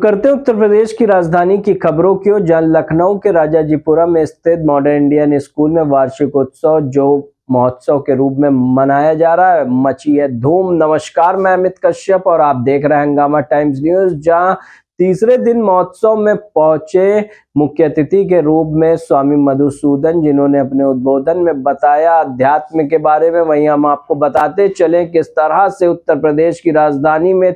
करते हैं उत्तर प्रदेश की राजधानी की खबरों की ओर, जहां लखनऊ के राजाजीपुरा में स्थित मॉडर्न इंडियन स्कूल में वार्षिक उत्सव जो महोत्सव के रूप में मनाया जा रहा है, मची है धूम। नमस्कार, मैं अमित कश्यप और आप देख रहे हैं हंगामा टाइम्स न्यूज। जहां तीसरे दिन महोत्सव में पहुंचे मुख्य अतिथि के रूप में स्वामी मधुसूदन, जिन्होंने अपने उद्बोधन में बताया अध्यात्म के बारे में। वहीं हम आपको बताते चले किस तरह से उत्तर प्रदेश की राजधानी में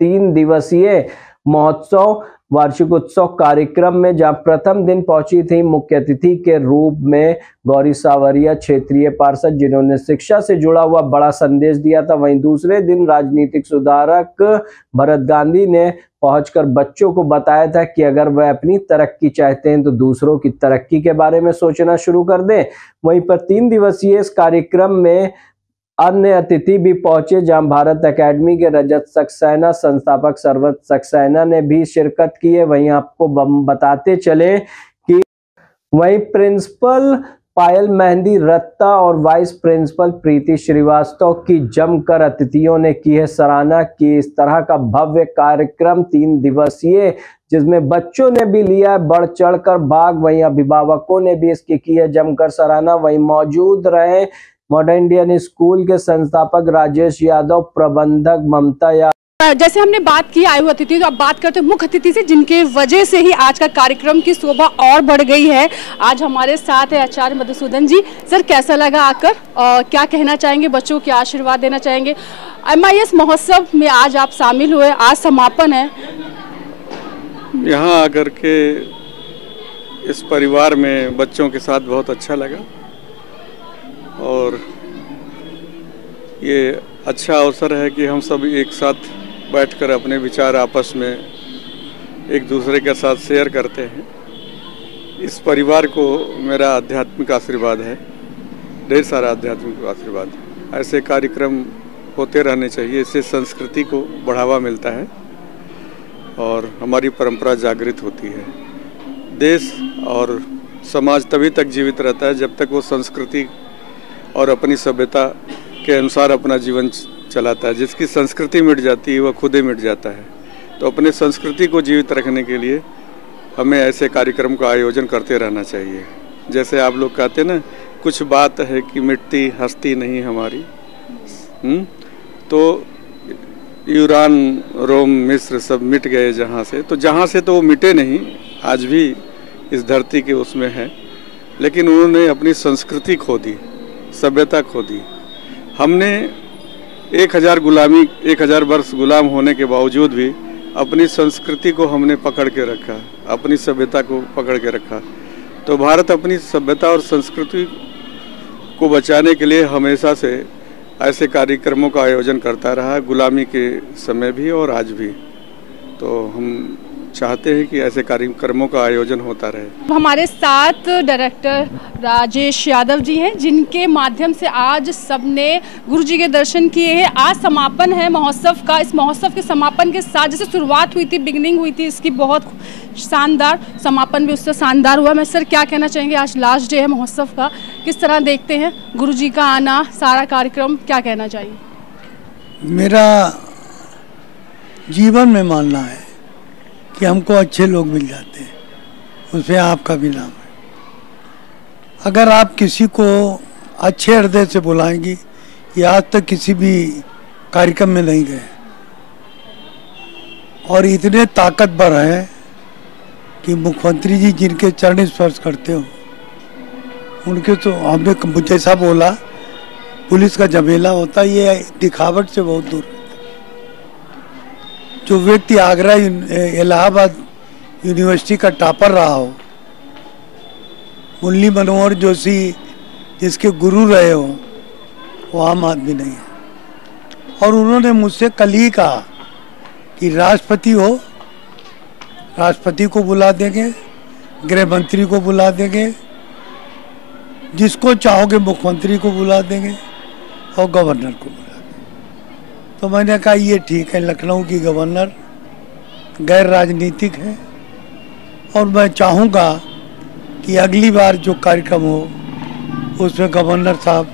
3 दिवसीय महोत्सव वार्षिक उत्सव कार्यक्रम में जहां प्रथम दिन पहुंची थी मुख्य अतिथि के रूप में गौरी सावरिया, क्षेत्रीय पार्षद, जिन्होंने शिक्षा से जुड़ा हुआ बड़ा संदेश दिया था। वहीं दूसरे दिन राजनीतिक सुधारक भरत गांधी ने पहुंचकर बच्चों को बताया था कि अगर वह अपनी तरक्की चाहते हैं तो दूसरों की तरक्की के बारे में सोचना शुरू कर दें। वहीं पर 3 दिवसीय इस कार्यक्रम में अन्य अतिथि भी पहुंचे, जहां भारत एकेडमी के रजत सक्सेना संस्थापक सरवत सक्सेना ने भी शिरकत की है। वहीं आपको बताते चले कि वहीं प्रिंसिपल पायल मेहंदी रत्ता और वाइस प्रिंसिपल प्रीति श्रीवास्तव की जमकर अतिथियों ने की है सराहना की इस तरह का भव्य कार्यक्रम 3 दिवसीय, जिसमें बच्चों ने भी लिया बढ़ चढ़कर भाग। वहीं अभिभावकों ने भी इसकी की है जमकर सराहना। वहीं मौजूद रहे मॉडर्न इंडियन स्कूल के संस्थापक राजेश यादव, प्रबंधक ममता यादव। जैसे हमने बात की आयु अतिथि, तो अब बात करते हैं मुख्य अतिथि से, जिनके वजह से ही आज का कार्यक्रम की शोभा और बढ़ गई है। आज हमारे साथ है आचार्य मधुसूदन जी। सर, कैसा लगा आकर और क्या कहना चाहेंगे, बच्चों को क्या आशीर्वाद देना चाहेंगे? MIS महोत्सव में आज आप शामिल हुए, आज समापन है। यहाँ आकर के इस परिवार में बच्चों के साथ बहुत अच्छा लगा और ये अच्छा अवसर है कि हम सब एक साथ बैठकर अपने विचार आपस में एक दूसरे के साथ शेयर करते हैं। इस परिवार को मेरा आध्यात्मिक आशीर्वाद है, ढेर सारा आध्यात्मिक आशीर्वाद है। ऐसे कार्यक्रम होते रहने चाहिए, इससे संस्कृति को बढ़ावा मिलता है और हमारी परंपरा जागृत होती है। देश और समाज तभी तक जीवित रहता है जब तक वो संस्कृति और अपनी सभ्यता के अनुसार अपना जीवन चलाता है। जिसकी संस्कृति मिट जाती है वह खुद ही मिट जाता है। तो अपने संस्कृति को जीवित रखने के लिए हमें ऐसे कार्यक्रम का आयोजन करते रहना चाहिए। जैसे आप लोग कहते हैं ना, कुछ बात है कि मिटती हस्ती नहीं हमारी। तो यूरान, रोम, मिस्र सब मिट गए जहाँ से, तो जहाँ से तो वो मिटे नहीं, आज भी इस धरती के उसमें है, लेकिन उन्होंने अपनी संस्कृति खो दी, सभ्यता खो दी। हमने 1000 वर्ष गुलाम होने के बावजूद भी अपनी संस्कृति को हमने पकड़ के रखा, अपनी सभ्यता को पकड़ के रखा। तो भारत अपनी सभ्यता और संस्कृति को बचाने के लिए हमेशा से ऐसे कार्यक्रमों का आयोजन करता रहा, गुलामी के समय भी और आज भी। तो हम चाहते हैं कि ऐसे कार्यक्रमों का आयोजन होता रहे। हमारे साथ डायरेक्टर राजेश यादव जी हैं, जिनके माध्यम से आज सबने गुरु जी के दर्शन किए हैं। आज समापन है महोत्सव का। इस महोत्सव के समापन के साथ जैसे शुरुआत हुई थी, बिगनिंग हुई थी इसकी, बहुत शानदार, समापन भी उससे शानदार हुआ। मैं सर क्या कहना चाहेंगे, आज लास्ट डे है महोत्सव का, किस तरह देखते हैं गुरु जी का आना, सारा कार्यक्रम, क्या कहना चाहिए? मेरा जीवन में मानना है कि हमको अच्छे लोग मिल जाते हैं, उसमें आपका भी नाम है। अगर आप किसी को अच्छे हृदय से बुलाएंगी, ये आज तक किसी भी कार्यक्रम में नहीं गए और इतने ताकतवर हैं कि मुख्यमंत्री जी जिनके चरण स्पर्श करते हो उनके, तो हमने जैसा बोला पुलिस का झमेला होता, ये दिखावट से बहुत दूर। जो व्यक्ति आगरा इलाहाबाद यूनिवर्सिटी का टॉपर रहा हो, मुरली मनोहर जोशी जिसके गुरु रहे हो, वो आम आदमी नहीं है। और उन्होंने मुझसे कल ही कहा कि राष्ट्रपति हो, राष्ट्रपति को बुला देंगे, गृह मंत्री को बुला देंगे, जिसको चाहोगे मुख्यमंत्री को बुला देंगे और गवर्नर को बुला देंगे। तो मैंने कहा ये ठीक है, लखनऊ की गवर्नर गैर राजनीतिक है और मैं चाहूँगा कि अगली बार जो कार्यक्रम हो उसमें गवर्नर साहब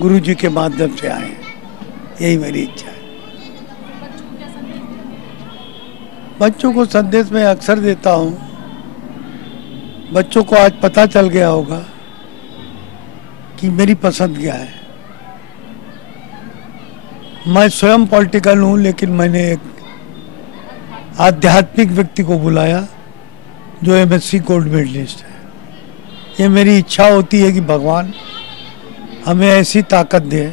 गुरुजी के माध्यम से आए, यही मेरी इच्छा है। बच्चों को संदेश में अक्सर देता हूँ। बच्चों को आज पता चल गया होगा कि मेरी पसंद क्या है। मैं स्वयं पॉलिटिकल हूँ, लेकिन मैंने एक आध्यात्मिक व्यक्ति को बुलाया जो MSc गोल्ड मेडलिस्ट है। ये मेरी इच्छा होती है कि भगवान हमें ऐसी ताकत दे।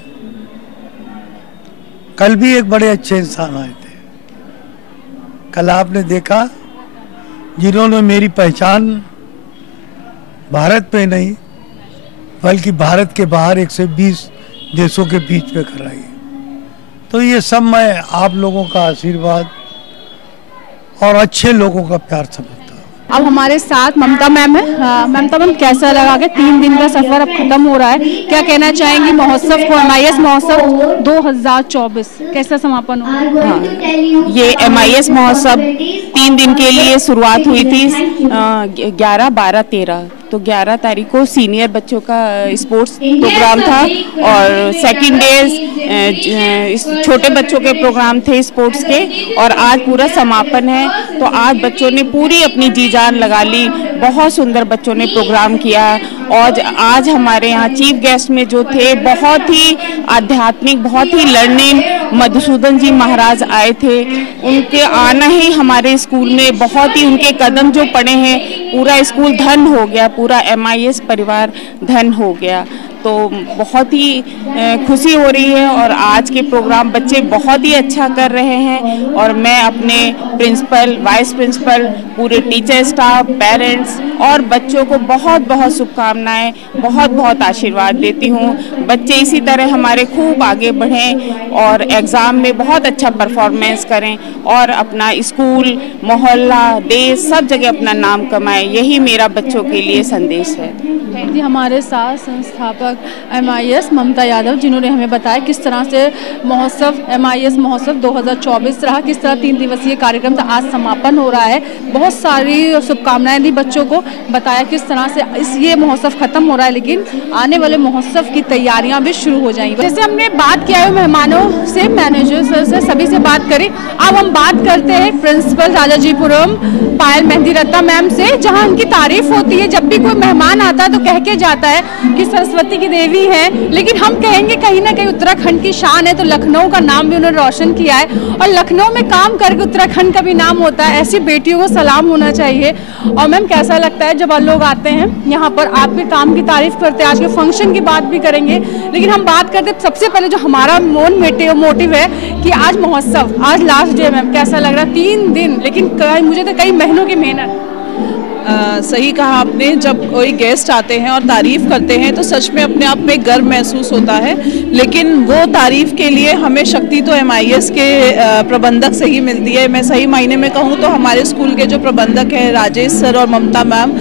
कल भी एक बड़े अच्छे इंसान आए थे। कल आपने देखा जिन्होंने मेरी पहचान भारत में नहीं बल्कि भारत के बाहर 120 देशों के बीच में कराई। तो ये सब मैं आप लोगों का आशीर्वाद और अच्छे लोगों का प्यार समझता हूँ। अब हमारे साथ ममता मैम है। ममता मैम, कैसा लगा कि 3 दिन का सफर अब खत्म हो रहा है, क्या कहना चाहेंगी महोत्सव को? MIS महोत्सव 2024 कैसा समापन हुआ? हाँ, ये MIS महोत्सव 3 दिन के लिए शुरुआत हुई थी 11, 12, 13। तो 11 तारीख को सीनियर बच्चों का स्पोर्ट्स प्रोग्राम था और सेकंड डे छोटे बच्चों के प्रोग्राम थे स्पोर्ट्स के, और आज पूरा समापन है। तो आज बच्चों ने पूरी अपनी जी जान लगा ली, बहुत सुंदर बच्चों ने प्रोग्राम किया। और आज हमारे यहाँ चीफ गेस्ट में जो थे, बहुत ही आध्यात्मिक, बहुत ही लर्निंग मधुसूदन जी महाराज आए थे। उनके आना ही हमारे स्कूल में बहुत ही, उनके कदम जो पड़े हैं, पूरा स्कूल धन हो गया, पूरा MIS परिवार धन हो गया। तो बहुत ही खुशी हो रही है और आज के प्रोग्राम बच्चे बहुत ही अच्छा कर रहे हैं। और मैं अपने प्रिंसिपल, वाइस प्रिंसिपल, पूरे टीचर स्टाफ, पेरेंट्स और बच्चों को बहुत बहुत शुभकामनाएं, बहुत बहुत आशीर्वाद देती हूँ। बच्चे इसी तरह हमारे खूब आगे बढ़ें और एग्ज़ाम में बहुत अच्छा परफॉर्मेंस करें और अपना स्कूल, मोहल्ला, देश सब जगह अपना नाम कमाएं। यही मेरा बच्चों के लिए संदेश है। जी, हमारे साथ संस्थापक MIS ममता यादव, जिन्होंने हमें बताया किस तरह से महोत्सव MIS महोत्सव 2024 रहा, किस तरह 3 दिवसीय कार्यक्रम था, आज समापन हो रहा है। बहुत सारी शुभकामनाएं दी बच्चों को, बताया किस तरह से ये महोत्सव खत्म हो रहा है, लेकिन आने वाले महोत्सव की तैयारियां भी शुरू हो जाएंगी। जैसे हमने बात किया है मेहमानों से, मैनेजर से, सभी से बात करी। अब हम बात करते हैं प्रिंसिपल राजाजीपुरम पायल मेहंदी रत्ता मैम से, जहाँ उनकी तारीफ होती है। जब भी कोई मेहमान आता है तो कह के जाता है कि सरस्वती की देवी है, लेकिन हम कहेंगे कहीं ना कहीं उत्तराखंड की शान है। तो लखनऊ का नाम भी उन्होंने रोशन किया है और लखनऊ में काम करके उत्तराखंड का भी नाम होता है। ऐसी बेटियों को सलाम होना चाहिए। और मैम, कैसा लगता है जब लोग आते हैं यहाँ पर, आपके काम की तारीफ करते हैं? आज के फंक्शन की बात भी करेंगे, लेकिन हम बात करते हैं सबसे पहले जो हमारा मोटिव है कि आज महोत्सव, आज लास्ट डे। मैम, कैसा लग रहा है? 3 दिन, लेकिन मुझे तो कई महीनों की मेहनत। सही कहा आपने। जब कोई गेस्ट आते हैं और तारीफ़ करते हैं तो सच में अपने आप में गर्व महसूस होता है, लेकिन वो तारीफ़ के लिए हमें शक्ति तो MIS के प्रबंधक से ही मिलती है। मैं सही मायने में कहूँ तो हमारे स्कूल के जो प्रबंधक हैं राजेश सर और ममता मैम,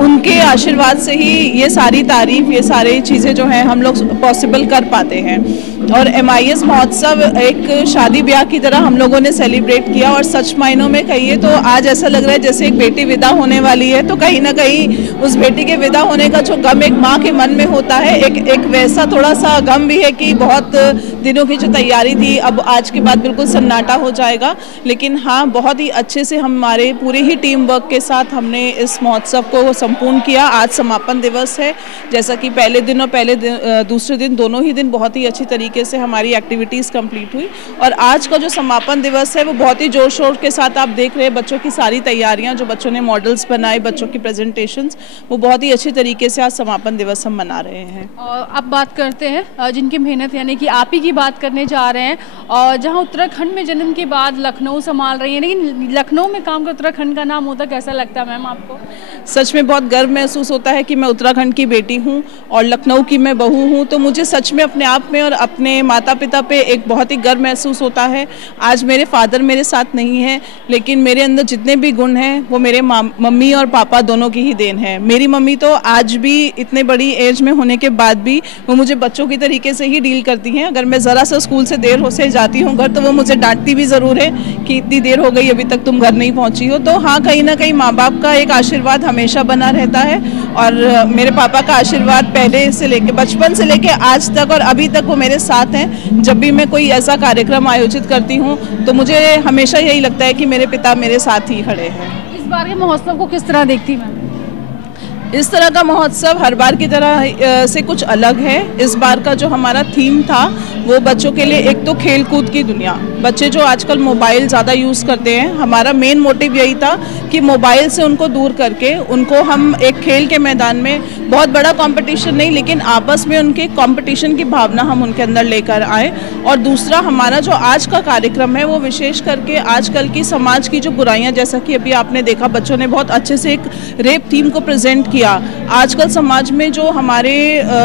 उनके आशीर्वाद से ही ये सारी तारीफ़, ये सारी चीज़ें जो हैं हम लोग पॉसिबल कर पाते हैं। और MIS महोत्सव एक शादी ब्याह की तरह हम लोगों ने सेलिब्रेट किया और सच मायनों में कहिए तो आज ऐसा लग रहा है जैसे एक बेटी विदा होने वाली है, तो कहीं ना कहीं उस बेटी के विदा होने का जो गम एक माँ के मन में होता है, एक वैसा थोड़ा सा गम भी है कि बहुत दिनों की जो तैयारी थी अब आज के बाद बिल्कुल सन्नाटा हो जाएगा। लेकिन हाँ, बहुत ही अच्छे से हमारे पूरे ही टीम वर्क के साथ हमने इस महोत्सव को संपूर्ण किया। आज समापन दिवस है, जैसा कि पहले दिन और दूसरे दिन दोनों ही दिन बहुत ही अच्छी तरीके से हमारी एक्टिविटीज़ कंप्लीट हुई। और आज का जो समापन दिवस है वो बहुत ही जोर शोर के साथ आप देख रहे हैं बच्चों की सारी तैयारियां, जो बच्चों ने मॉडल्स बनाए, बच्चों की प्रेजेंटेशंस, वो बहुत ही अच्छी तरीके से आज समापन दिवस हम मना रहे हैं। और अब बात करते हैं जिनकी मेहनत, यानी कि आप ही की बात करने जा रहे हैं, और जहां उत्तराखंड में जन्म के बाद लखनऊ संभाल रही है, लेकिन लखनऊ में काम कर उत्तराखंड का नाम होता, कैसा लगता है मैम आपको? सच में बहुत गर्व महसूस होता है कि मैं उत्तराखंड की बेटी हूँ और लखनऊ की मैं बहू हूँ। तो मुझे सच में अपने आप में और अपने माता पिता पे एक बहुत ही गर्व महसूस होता है। आज मेरे फादर मेरे साथ नहीं हैं, लेकिन मेरे अंदर जितने भी गुण हैं वो मेरे मम्मी और पापा दोनों की ही देन है। मेरी मम्मी तो आज भी इतने बड़ी एज में होने के बाद भी वो मुझे बच्चों की तरीके से ही डील करती हैं। अगर मैं ज़रा सा स्कूल से देर से जाती हूँ घर, तो वो मुझे डांटती भी ज़रूर है कि इतनी देर हो गई अभी तक तुम घर नहीं पहुँची हो। तो हाँ, कहीं ना कहीं माँ बाप का एक आशीर्वाद हमेशा बना बना रहता है और मेरे पापा का आशीर्वाद पहले से लेके बचपन से लेके आज तक और अभी तक वो मेरे साथ हैं। जब भी मैं कोई ऐसा कार्यक्रम आयोजित करती हूँ तो मुझे हमेशा यही लगता है कि मेरे पिता मेरे साथ ही खड़े हैं। इस बार के महोत्सव को किस तरह देखती हैं? इस तरह का महोत्सव हर बार की तरह से कुछ अलग है। इस बार का जो हमारा थीम था वो बच्चों के लिए एक तो खेल कूद की दुनिया, बच्चे जो आजकल मोबाइल ज़्यादा यूज़ करते हैं, हमारा मेन मोटिव यही था कि मोबाइल से उनको दूर करके उनको हम एक खेल के मैदान में बहुत बड़ा कंपटीशन नहीं लेकिन आपस में उनके कंपटीशन की भावना हम उनके अंदर लेकर आए। और दूसरा हमारा जो आज का कार्यक्रम है वो विशेष करके आजकल की समाज की जो बुराइयाँ, जैसा कि अभी आपने देखा बच्चों ने बहुत अच्छे से एक रेप थीम को प्रेजेंट किया। आजकल समाज में जो हमारे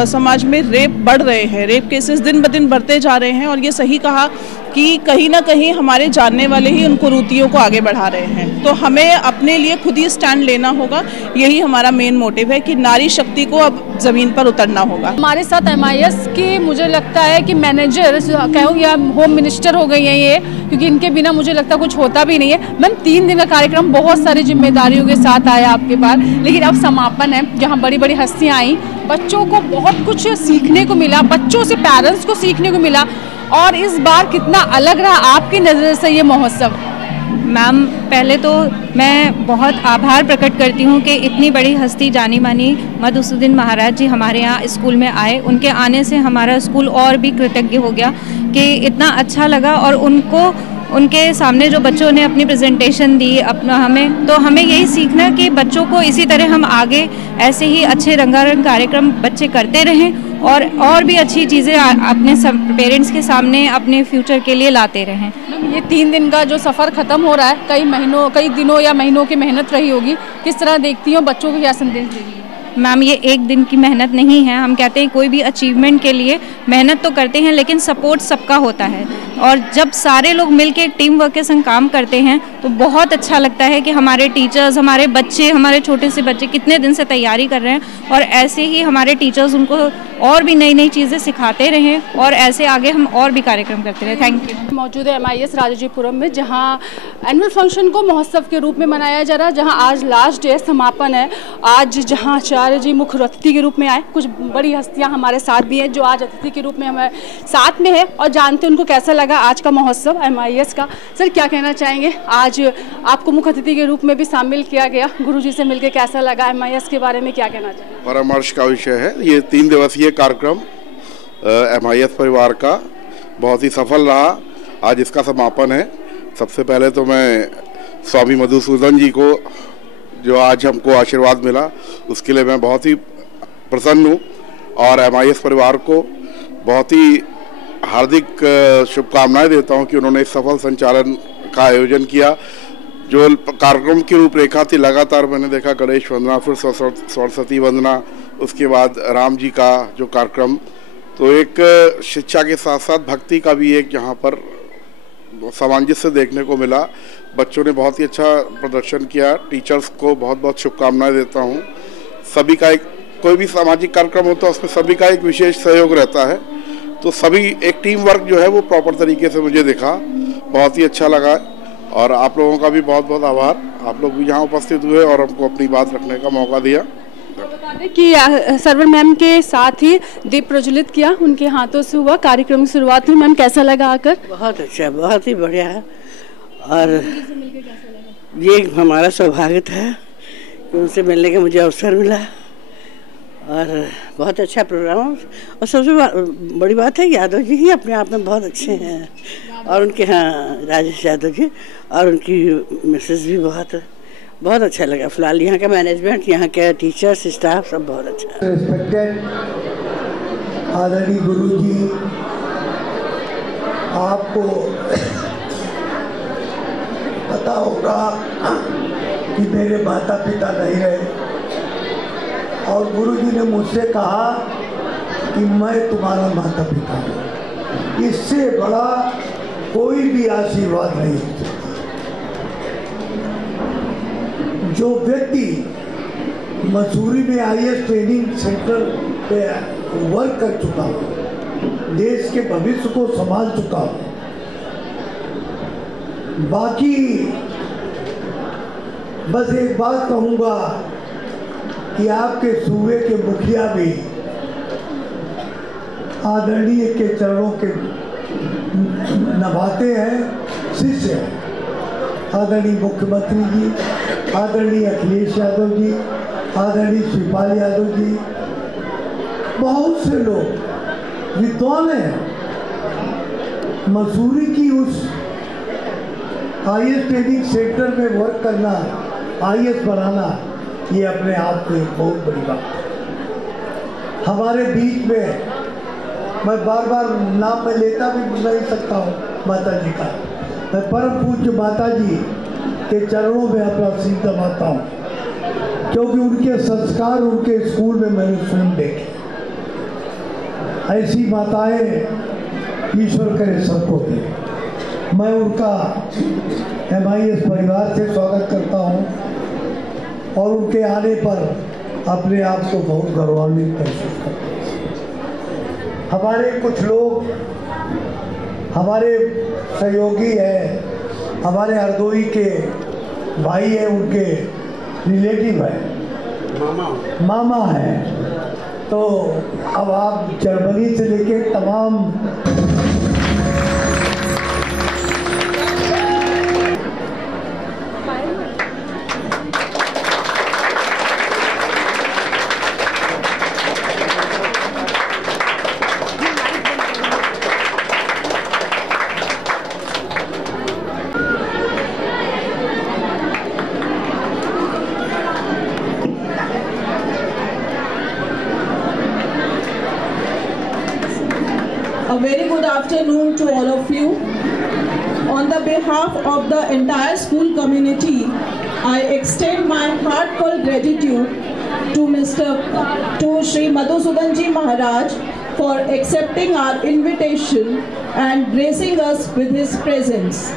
समाज में रेप बढ़ रहे हैं, रेप केसेस दिन ब दिन बढ़ते जा रहे हैं और ये सही कहा कि कहीं ना कहीं हमारे जानने वाले ही उन कुरीतियों को आगे बढ़ा रहे हैं। तो हमें अपने लिए खुद ही स्टैंड लेना होगा, यही हमारा मेन मोटिव है कि नारी शक्ति को अब ज़मीन पर उतरना होगा। हमारे साथ MIS की मुझे लगता है कि मैनेजर कहूँ या होम मिनिस्टर हो गई हैं ये, क्योंकि इनके बिना मुझे लगता कुछ होता भी नहीं है। मैम 3 दिन का कार्यक्रम बहुत सारी जिम्मेदारियों के साथ आया आपके पास, लेकिन अब समापन है जहाँ बड़ी बड़ी हस्तियाँ आई, बच्चों को बहुत कुछ सीखने को मिला, बच्चों से पेरेंट्स को सीखने को मिला। और इस बार कितना अलग रहा आपकी नज़र से ये महोत्सव? मैम पहले तो मैं बहुत आभार प्रकट करती हूँ कि इतनी बड़ी हस्ती जानी मानी मधुसूदन महाराज जी हमारे यहाँ स्कूल में आए। उनके आने से हमारा स्कूल और भी कृतज्ञ हो गया कि इतना अच्छा लगा। और उनके सामने जो बच्चों ने अपनी प्रेजेंटेशन दी अपना हमें यही सीखना कि बच्चों को इसी तरह हम आगे ऐसे ही अच्छे रंगारंग कार्यक्रम बच्चे करते रहें और भी अच्छी चीज़ें अपने पेरेंट्स के सामने अपने फ्यूचर के लिए लाते रहें। ये 3 दिन का जो सफ़र ख़त्म हो रहा है, कई दिनों या महीनों की मेहनत रही होगी, किस तरह देखती हो, बच्चों को क्या संदेश देगी? मैम ये एक दिन की मेहनत नहीं है। हम कहते हैं कोई भी अचीवमेंट के लिए मेहनत तो करते हैं लेकिन सपोर्ट सबका होता है और जब सारे लोग मिलके टीम वर्क के संग काम करते हैं तो बहुत अच्छा लगता है कि हमारे टीचर्स, हमारे बच्चे, हमारे छोटे से बच्चे कितने दिन से तैयारी कर रहे हैं और ऐसे ही हमारे टीचर्स उनको और भी नई नई चीज़ें सिखाते रहें और ऐसे आगे हम और भी कार्यक्रम करते रहें। Thank you. मौजूद है MIS राजाजीपुरम में, जहां एनुअल फंक्शन को महोत्सव के रूप में मनाया जा रहा है, जहां आज लास्ट डे समापन है। आज जहां आचार्य जी मुख्य अतिथि के रूप में आए, कुछ बड़ी हस्तियां हमारे साथ भी हैं जो आज अतिथि के रूप में हमारे साथ में है और जानते हैं उनको कैसा लगा आज का महोत्सव MIS का। सर क्या कहना चाहेंगे, आज आपको मुख्य अतिथि के रूप में भी शामिल किया गया, गुरुजी से मिलकर कैसा लगा, MIS के बारे में क्या कहना चाहेंगे? परामर्श का विषय है ये 3 दिवसीय कार्यक्रम MIS परिवार का बहुत ही सफल रहा। आज इसका समापन है। सबसे पहले तो मैं स्वामी मधुसूदन जी को जो आज हमको आशीर्वाद मिला उसके लिए मैं बहुत ही प्रसन्न हूँ और MIS परिवार को बहुत ही हार्दिक शुभकामनाएं देता हूँ कि उन्होंने इस सफल संचालन का आयोजन किया। जो कार्यक्रम की रूपरेखा थी लगातार मैंने देखा, गणेश वंदना, फिर सरस्वती वंदना, उसके बाद राम जी का जो कार्यक्रम, तो एक शिक्षा के साथ साथ भक्ति का भी एक यहाँ पर सामंजस्य देखने को मिला। बच्चों ने बहुत ही अच्छा प्रदर्शन किया। टीचर्स को बहुत बहुत शुभकामनाएं देता हूँ। सभी का एक कोई भी सामाजिक कार्यक्रम होता है उसमें सभी का एक विशेष सहयोग रहता है, तो सभी एक टीम वर्क जो है वो प्रॉपर तरीके से मुझे दिखा, बहुत ही अच्छा लगा। और आप लोगों का भी बहुत बहुत आभार, आप लोग भी यहाँ उपस्थित हुए और हमको अपनी बात रखने का मौका दिया। बता दें कि सरवर मैम के साथ ही दीप प्रज्वलित किया, उनके हाथों से हुआ, कार्यक्रम की शुरुआत हुई। मैम कैसा लगा आकर? बहुत अच्छा, बहुत ही बढ़िया है और ये हमारा सौभाग्य था कि उनसे मिलने का मुझे अवसर मिला और बहुत अच्छा प्रोग्राम। और सबसे बड़ी बात है यादव जी ही अपने आप में बहुत अच्छे हैं और उनके राजेश यादव जी और उनकी मिसेस भी बहुत अच्छा लगा। फिलहाल यहाँ का मैनेजमेंट, यहाँ के टीचर्स, स्टाफ सब बहुत अच्छा है। रिस्पेक्टेड आदरणीय गुरु जी, आपको पता होगा कि मेरे माता पिता नहीं रहे और गुरु जी ने मुझसे कहा कि मैं तुम्हारा माता पिता हूँ। इससे बड़ा कोई भी आशीर्वाद नहीं। जो व्यक्ति मसूरी में IAS ट्रेनिंग सेंटर पे वर्क कर चुका हो, देश के भविष्य को संभाल चुका हो, बाकी बस एक बात कहूँगा कि आपके सूबे के मुखिया भी आदरणीय के चरणों के नभाते हैं, शिष्य हैं। आदरणीय मुख्यमंत्री जी, आदरणीय अखिलेश यादव जी, आदरणीय शिवपाल यादव जी, बहुत से लोग विद्वान हैं। मसूरी की उस IAS ट्रेनिंग सेंटर में वर्क करना, IAS बनाना, ये अपने आप में एक बहुत बड़ी बात है। हमारे बीच में मैं बार बार नाम में लेता भी नहीं सकता हूँ माता जी का, मैं परम पूज्य माता जी के चरणों में अपना सिर दबाता हूँ, क्योंकि उनके संस्कार उनके स्कूल में मैंने स्वयं देखे। ऐसी माताएं ईश्वर करे सबको दे। मैं उनका MIS परिवार से स्वागत करता हूँ और उनके आने पर अपने आप को बहुत गौरवान्वित महसूस करता हूँ। हमारे कुछ लोग हमारे सहयोगी हैं, हमारे हरदोई के भाई हैं, उनके रिलेटिव हैं, मामा हैं। तो अब आप जर्मनी से लेके तमाम A very good afternoon to all of you. On the behalf of the entire school community, I extend my heartfelt gratitude to Shri Madhusudan Ji Maharaj for accepting our invitation and gracing us with his presence.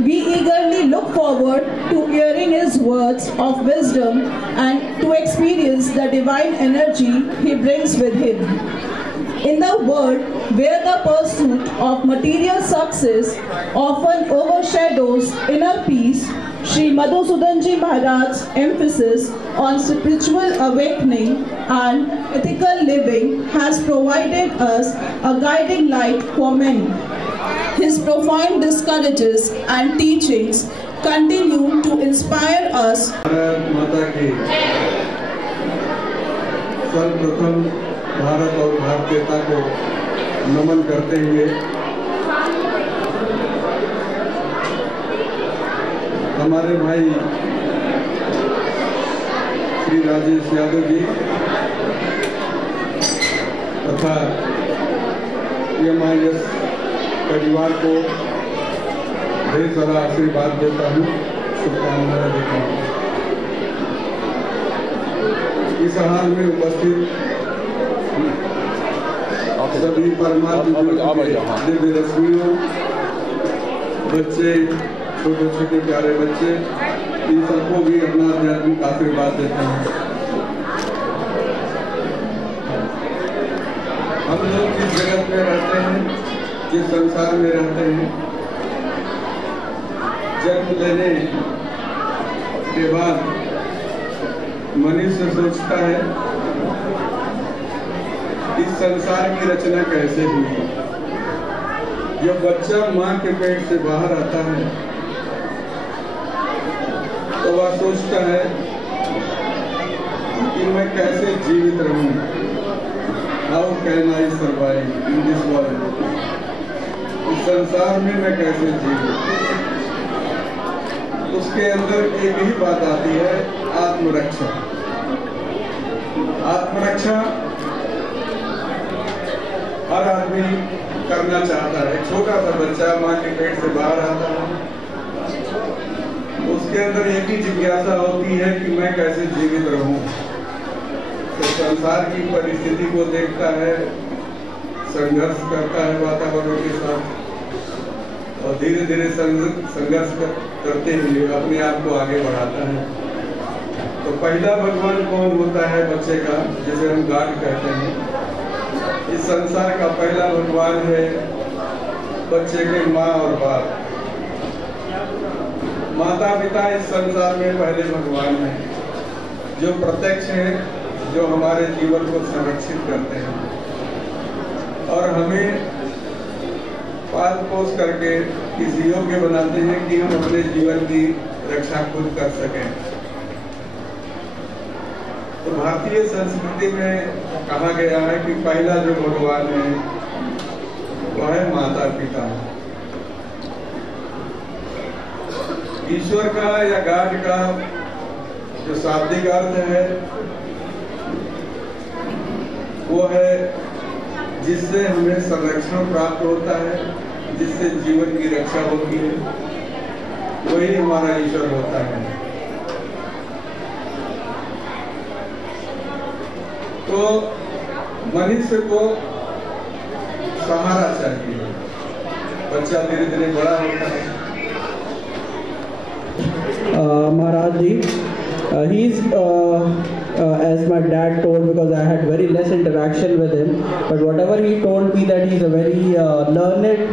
We eagerly look forward to hearing his words of wisdom and to experience the divine energy he brings with him. In the world where the pursuit of material success often overshadows inner peace, Shri Madhusudan Ji Maharaj's emphasis on spiritual awakening and ethical living has provided us a guiding light for many. His profound discourages and teachings continue to inspire us. Bharat और भारतीयता को नमन करते हुए हमारे भाई श्री राजेश यादव जी तथा MIS परिवार को ढेर सारा आशीर्वाद देता हूँ, शुभकामनाएं देता हूँ। इस हाल में उपस्थित सभी परमात्मा दिव्य रश्मियों, बच्चे, छोटे छोटे प्यारे बच्चे, इन सबको भी अपना आध्यात्मिक आशीर्वाद देते हैं। हम लोग जिस जगत में रहते हैं, जिस संसार में रहते हैं, जन्म लेने के बाद मनुष्य सोचता है इस संसार की रचना कैसे हुई। जब बच्चा मां के पेट से बाहर आता है तो वह सोचता है कि मैं कैसे जीवित रहूं, how can I survive in this world, इस संसार में मैं कैसे जीऊं। उसके अंदर एक ही बात आती है, आत्मरक्षा। आत्मरक्षा हर आदमी करना चाहता है। छोटा सा बच्चा माँ के पेट से बाहर आता है, उसके अंदर एक ही जिज्ञासा होती है कि मैं कैसे जीवित रहूं। तो संसार की परिस्थिति को देखता है, संघर्ष करता है वातावरण के साथ और धीरे धीरे संघर्ष करते हुए अपने आप को आगे बढ़ाता है। तो पहला भगवान कौन होता है बच्चे का, जिसे हम गॉड कहते हैं। इस संसार का पहला भगवान है बच्चे के माँ और बाप। माता पिता इस संसार में पहले भगवान हैं। जो प्रत्यक्ष हैं, जो हमारे जीवन को संरक्षित करते हैं और हमें पाल पोस करके इस योग्य बनाते हैं कि हम अपने जीवन की रक्षा खुद कर सकें। तो भारतीय संस्कृति में कहा गया है कि पहला जो भगवान है वह है माता पिता। ईश्वर का या गॉड का जो शाब्दिक अर्थ है वो है जिससे हमें संरक्षण प्राप्त होता है, जिससे जीवन की रक्षा होती है, वही हमारा ईश्वर होता है। तो मनुष्य को सहारा चाहिए। बच्चा धीरे धीरे बड़ा होता है। Maharaj ji, he's as my dad told, because I had very less interaction with him, but whatever he told me that he's a very learned,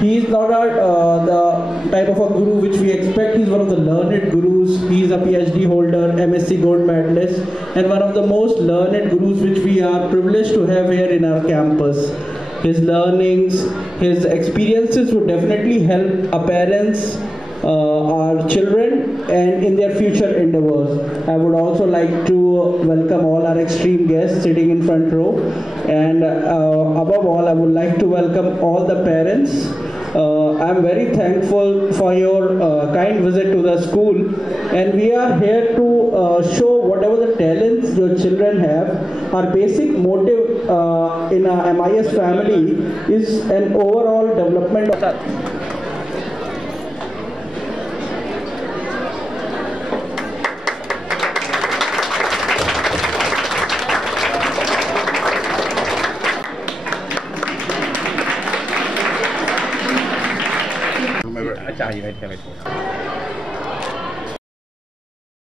he's not the type of a guru which we expect. He's one of the learned gurus. He's a PhD holder, MSc gold medalist, and one of the most learned gurus which we are privileged to have here in our campus. His learnings, his experiences would definitely help our parents, our children, and in their future endeavors. I would also like to welcome all our extreme guests sitting in front row, and above all I would like to welcome all the parents. I am very thankful for your kind visit to the school, and we are here to show whatever the talents your children have. Our basic motive in our MIS family is an overall development of अच्छा, ये बैठ के